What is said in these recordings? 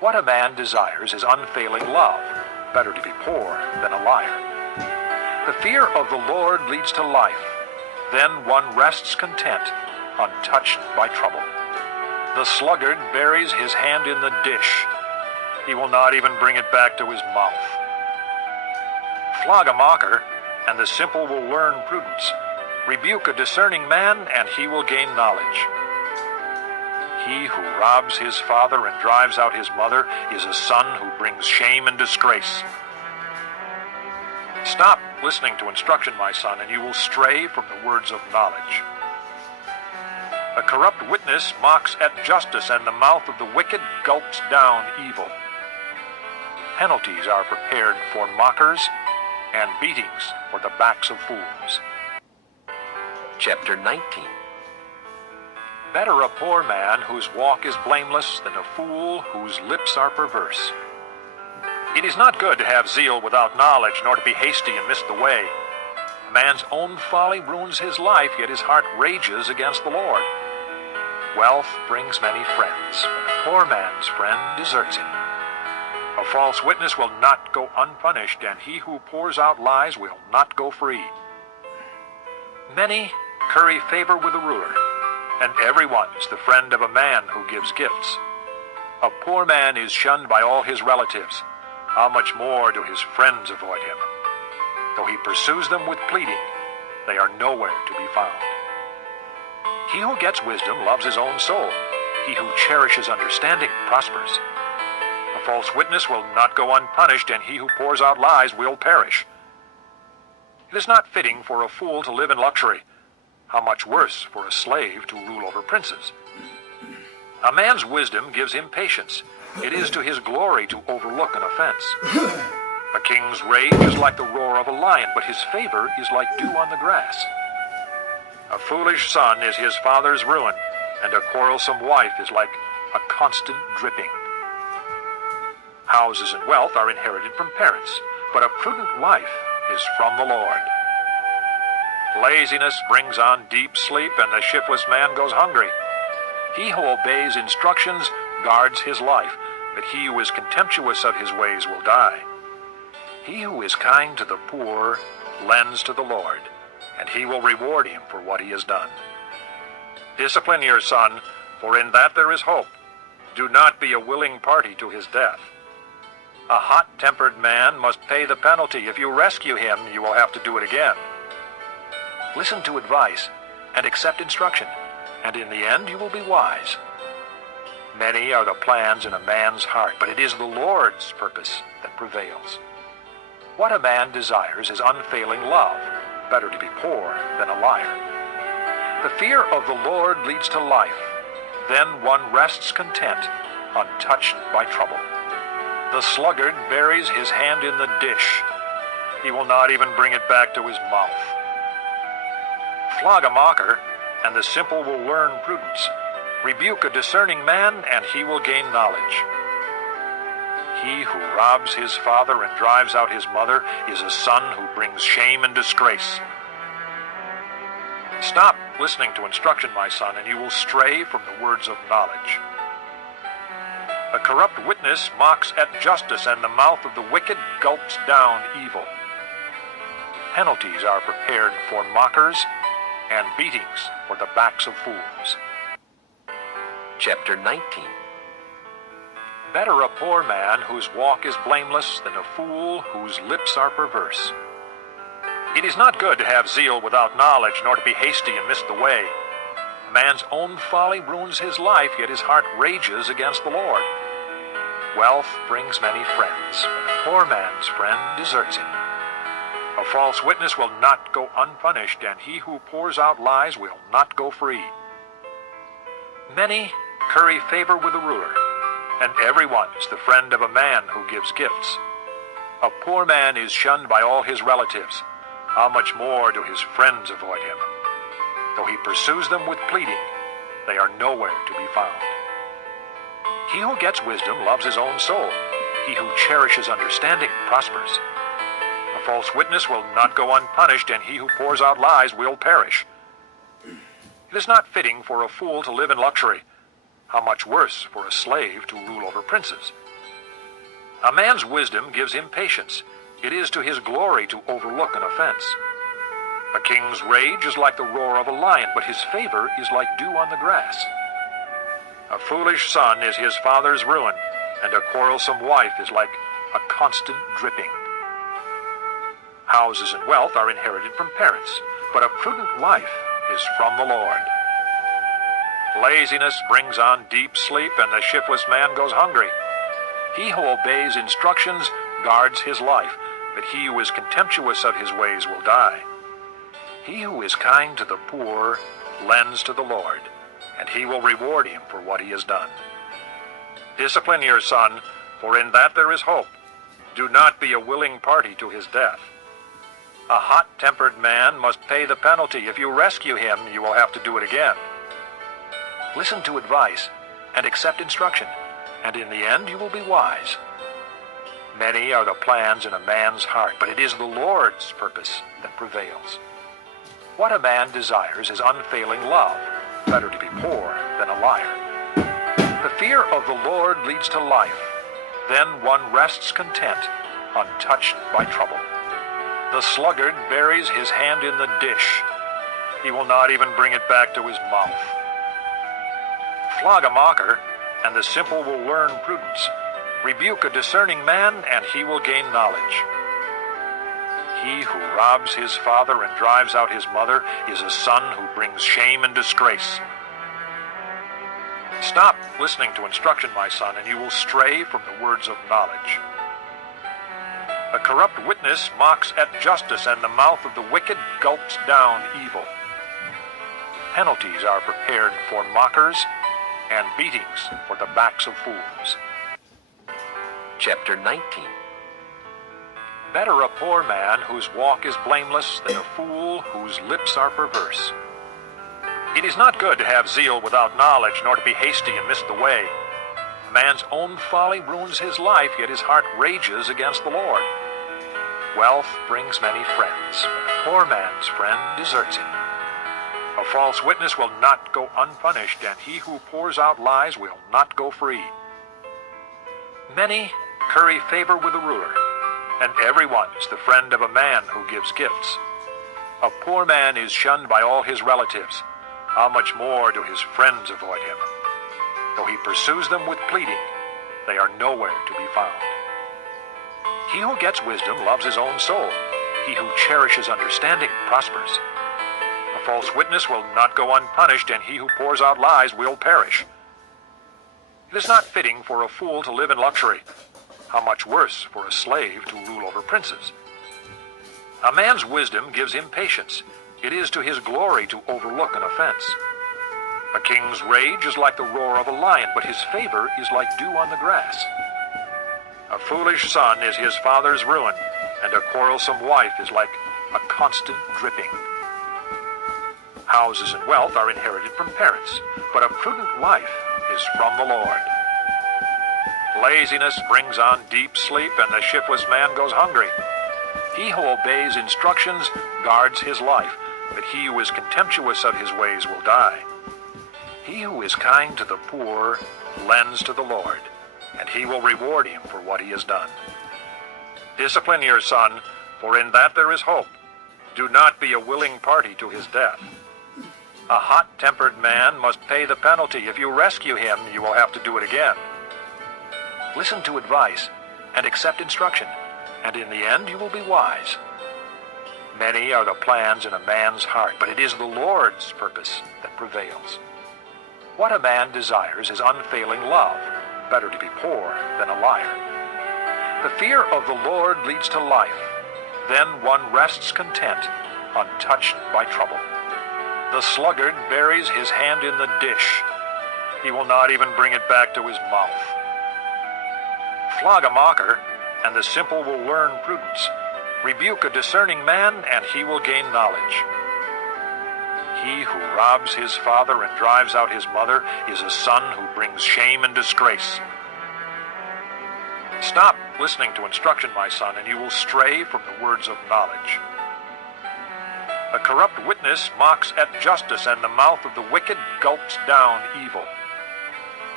What a man desires is unfailing love. Better to be poor than a liar. The fear of the Lord leads to life. Then one rests content, untouched by trouble. The sluggard buries his hand in the dish. He will not even bring it back to his mouth. Flog a mocker, and the simple will learn prudence. Rebuke a discerning man, and he will gain knowledge. He who robs his father and drives out his mother is a son who brings shame and disgrace. Stop listening to instruction, my son, and you will stray from the words of knowledge. A corrupt witness mocks at justice, and the mouth of the wicked gulps down evil. Penalties are prepared for mockers, and beatings for the backs of fools. Chapter 19. Better a poor man whose walk is blameless than a fool whose lips are perverse. It is not good to have zeal without knowledge, nor to be hasty and miss the way. A man's own folly ruins his life, yet his heart rages against the Lord. Wealth brings many friends, but a poor man's friend deserts him. A false witness will not go unpunished, and he who pours out lies will not go free. Many curry favor with a ruler, and everyone is the friend of a man who gives gifts. A poor man is shunned by all his relatives. How much more do his friends avoid him? Though he pursues them with pleading, they are nowhere to be found. He who gets wisdom loves his own soul. He who cherishes understanding prospers. A false witness will not go unpunished, and he who pours out lies will perish. It is not fitting for a fool to live in luxury. How much worse for a slave to rule over princes. A man's wisdom gives him patience. It is to his glory to overlook an offense. A king's rage is like the roar of a lion, but his favor is like dew on the grass. A foolish son is his father's ruin, and a quarrelsome wife is like a constant dripping. Houses and wealth are inherited from parents, but a prudent wife is from the Lord. Laziness brings on deep sleep, and the shiftless man goes hungry. He who obeys instructions guards his life, but he who is contemptuous of his ways will die. He who is kind to the poor lends to the Lord, and he will reward him for what he has done. Discipline your son, for in that there is hope. Do not be a willing party to his death. A hot-tempered man must pay the penalty. If you rescue him, you will have to do it again. Listen to advice and accept instruction, and in the end you will be wise. Many are the plans in a man's heart, but it is the Lord's purpose that prevails. What a man desires is unfailing love. Better to be poor than a liar. The fear of the Lord leads to life. Then one rests content, untouched by trouble. The sluggard buries his hand in the dish. He will not even bring it back to his mouth. Flog a mocker, and the simple will learn prudence. Rebuke a discerning man, and he will gain knowledge. He who robs his father and drives out his mother is a son who brings shame and disgrace. Stop listening to instruction, my son, and you will stray from the words of knowledge. A corrupt witness mocks at justice, and the mouth of the wicked gulps down evil. Penalties are prepared for mockers, and beatings for the backs of fools. Chapter 19. Better a poor man whose walk is blameless than a fool whose lips are perverse. It is not good to have zeal without knowledge, nor to be hasty and miss the way. A man's own folly ruins his life, yet his heart rages against the Lord. Wealth brings many friends, but a poor man's friend deserts him. A false witness will not go unpunished, and he who pours out lies will not go free. Many curry favor with a ruler, and everyone is the friend of a man who gives gifts. A poor man is shunned by all his relatives. How much more do his friends avoid him? Though he pursues them with pleading, they are nowhere to be found. He who gets wisdom loves his own soul. He who cherishes understanding prospers. A false witness will not go unpunished, and he who pours out lies will perish. It is not fitting for a fool to live in luxury. How much worse for a slave to rule over princes? A man's wisdom gives him patience. It is to his glory to overlook an offense. A king's rage is like the roar of a lion, but his favor is like dew on the grass. A foolish son is his father's ruin, and a quarrelsome wife is like a constant dripping. Houses and wealth are inherited from parents, but a prudent wife is from the Lord. Laziness brings on deep sleep, and the shiftless man goes hungry. He who obeys instructions guards his life, but he who is contemptuous of his ways will die. He who is kind to the poor lends to the Lord, and he will reward him for what he has done. Discipline your son, for in that there is hope. Do not be a willing party to his death. A hot-tempered man must pay the penalty. If you rescue him, you will have to do it again. Listen to advice and accept instruction, and in the end you will be wise. Many are the plans in a man's heart, but it is the Lord's purpose that prevails. What a man desires is unfailing love. Better to be poor than a liar. The fear of the Lord leads to life. Then one rests content, untouched by trouble. The sluggard buries his hand in the dish. He will not even bring it back to his mouth. Flog a mocker, and the simple will learn prudence. Rebuke a discerning man, and he will gain knowledge. He who robs his father and drives out his mother is a son who brings shame and disgrace. Stop listening to instruction, my son, and you will stray from the words of knowledge. A corrupt witness mocks at justice, and the mouth of the wicked gulps down evil. Penalties are prepared for mockers, and beatings for the backs of fools. Chapter 19. Better a poor man whose walk is blameless than a fool whose lips are perverse. It is not good to have zeal without knowledge, nor to be hasty and miss the way. A man's own folly ruins his life, yet his heart rages against the Lord. Wealth brings many friends, but a poor man's friend deserts him. A false witness will not go unpunished, and he who pours out lies will not go free. Many curry favor with the ruler, and everyone is the friend of a man who gives gifts. A poor man is shunned by all his relatives. How much more do his friends avoid him? Though he pursues them with pleading, they are nowhere to be found. He who gets wisdom loves his own soul. He who cherishes understanding prospers. A false witness will not go unpunished, and he who pours out lies will perish. It is not fitting for a fool to live in luxury. How much worse for a slave to rule over princes? A man's wisdom gives him patience. It is to his glory to overlook an offense. A king's rage is like the roar of a lion, but his favor is like dew on the grass. A foolish son is his father's ruin, and a quarrelsome wife is like a constant dripping. Houses and wealth are inherited from parents, but a prudent wife is from the Lord. Laziness brings on deep sleep, and the shiftless man goes hungry. He who obeys instructions guards his life, but he who is contemptuous of his ways will die. He who is kind to the poor lends to the Lord, and he will reward him for what he has done. Discipline your son, for in that there is hope. Do not be a willing party to his death. A hot-tempered man must pay the penalty. If you rescue him, you will have to do it again. Listen to advice and accept instruction, and in the end you will be wise. Many are the plans in a man's heart, but it is the Lord's purpose that prevails. What a man desires is unfailing love. Better to be poor than a liar. The fear of the Lord leads to life. Then one rests content, untouched by trouble. The sluggard buries his hand in the dish. He will not even bring it back to his mouth. Flog a mocker, and the simple will learn prudence. Rebuke a discerning man, and he will gain knowledge. He who robs his father and drives out his mother is a son who brings shame and disgrace. Stop listening to instruction, my son, and you will stray from the words of knowledge. A corrupt witness mocks at justice, and the mouth of the wicked gulps down evil.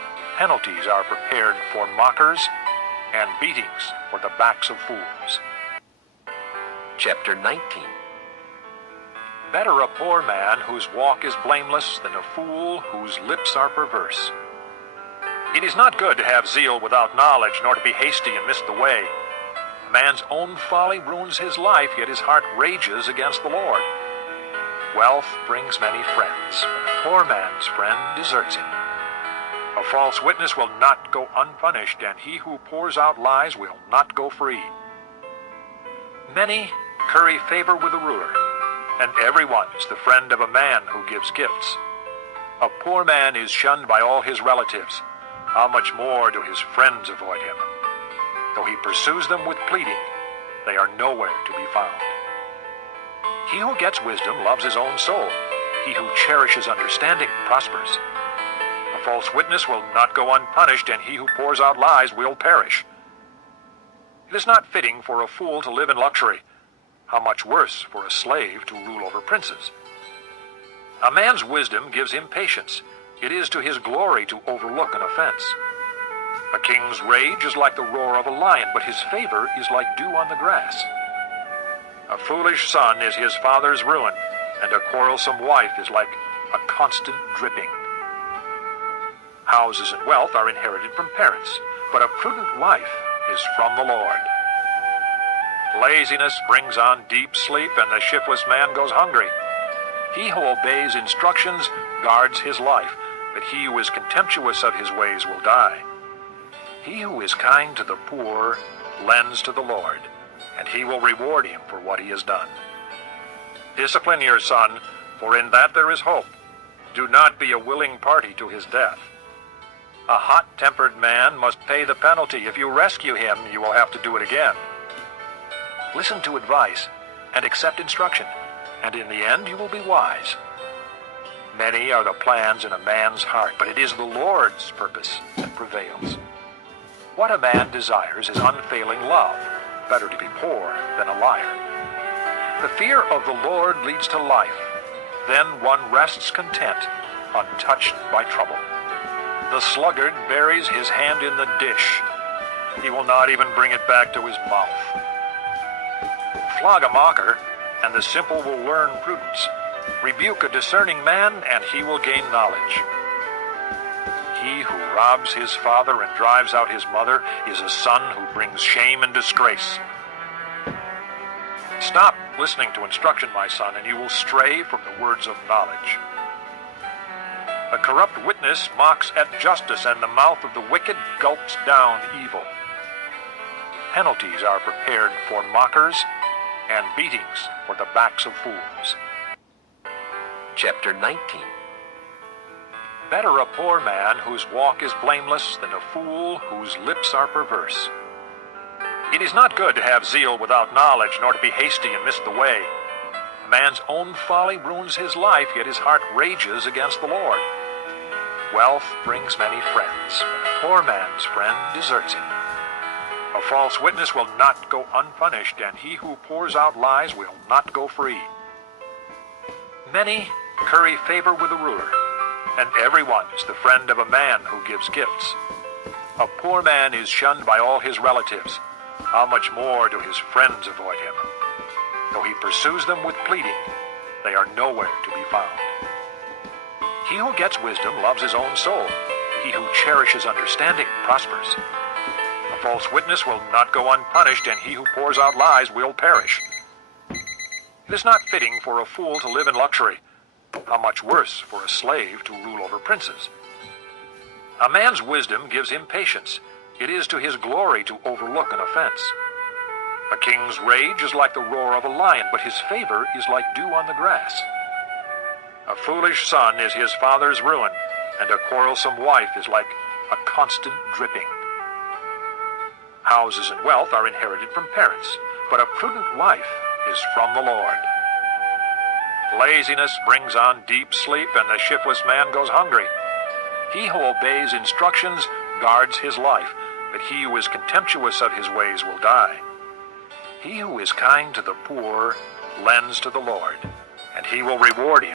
Penalties are prepared for mockers, and beatings for the backs of fools. Chapter 19. Better a poor man whose walk is blameless than a fool whose lips are perverse. It is not good to have zeal without knowledge, nor to be hasty and miss the way. A man's own folly ruins his life, yet his heart rages against the Lord. Wealth brings many friends, but a poor man's friend deserts him. A false witness will not go unpunished, and he who pours out lies will not go free. Many curry favor with the ruler, and everyone is the friend of a man who gives gifts. A poor man is shunned by all his relatives. How much more do his friends avoid him? Though he pursues them with pleading, they are nowhere to be found. He who gets wisdom loves his own soul. He who cherishes understanding prospers. A false witness will not go unpunished, and he who pours out lies will perish. It is not fitting for a fool to live in luxury. How much worse for a slave to rule over princes? A man's wisdom gives him patience. It is to his glory to overlook an offense. A king's rage is like the roar of a lion, but his favor is like dew on the grass. A foolish son is his father's ruin, and a quarrelsome wife is like a constant dripping. Houses and wealth are inherited from parents, but a prudent wife is from the Lord. Laziness brings on deep sleep, and the shiftless man goes hungry. He who obeys instructions guards his life, but he who is contemptuous of his ways will die. He who is kind to the poor lends to the Lord, and he will reward him for what he has done. Discipline your son, for in that there is hope. Do not be a willing party to his death. A hot-tempered man must pay the penalty. If you rescue him, you will have to do it again. Listen to advice and accept instruction, and in the end you will be wise. Many are the plans in a man's heart, but it is the Lord's purpose that prevails. What a man desires is unfailing love. Better to be poor than a liar. The fear of the Lord leads to life. Then one rests content, untouched by trouble. The sluggard buries his hand in the dish. He will not even bring it back to his mouth. Flog a mocker, and the simple will learn prudence. Rebuke a discerning man, and he will gain knowledge. He who robs his father and drives out his mother is a son who brings shame and disgrace. Stop listening to instruction, my son, and you will stray from the words of knowledge. A corrupt witness mocks at justice, and the mouth of the wicked gulps down evil. Penalties are prepared for mockers, and beatings for the backs of fools. Chapter 19. Better a poor man whose walk is blameless than a fool whose lips are perverse. It is not good to have zeal without knowledge, nor to be hasty and miss the way. A man's own folly ruins his life, yet his heart rages against the Lord. Wealth brings many friends, but a poor man's friend deserts him. A false witness will not go unpunished, and he who pours out lies will not go free. Many curry favor with the ruler, and everyone is the friend of a man who gives gifts. A poor man is shunned by all his relatives. How much more do his friends avoid him? Though he pursues them with pleading, they are nowhere to be found. He who gets wisdom loves his own soul. He who cherishes understanding prospers. A false witness will not go unpunished, and he who pours out lies will perish. It is not fitting for a fool to live in luxury. How much worse for a slave to rule over princes? A man's wisdom gives him patience. It is to his glory to overlook an offense. A king's rage is like the roar of a lion, but his favor is like dew on the grass. A foolish son is his father's ruin, and a quarrelsome wife is like a constant dripping. Houses and wealth are inherited from parents, but a prudent wife is from the Lord. Laziness brings on deep sleep, and the shiftless man goes hungry. He who obeys instructions guards his life, but he who is contemptuous of his ways will die. He who is kind to the poor lends to the Lord, and he will reward him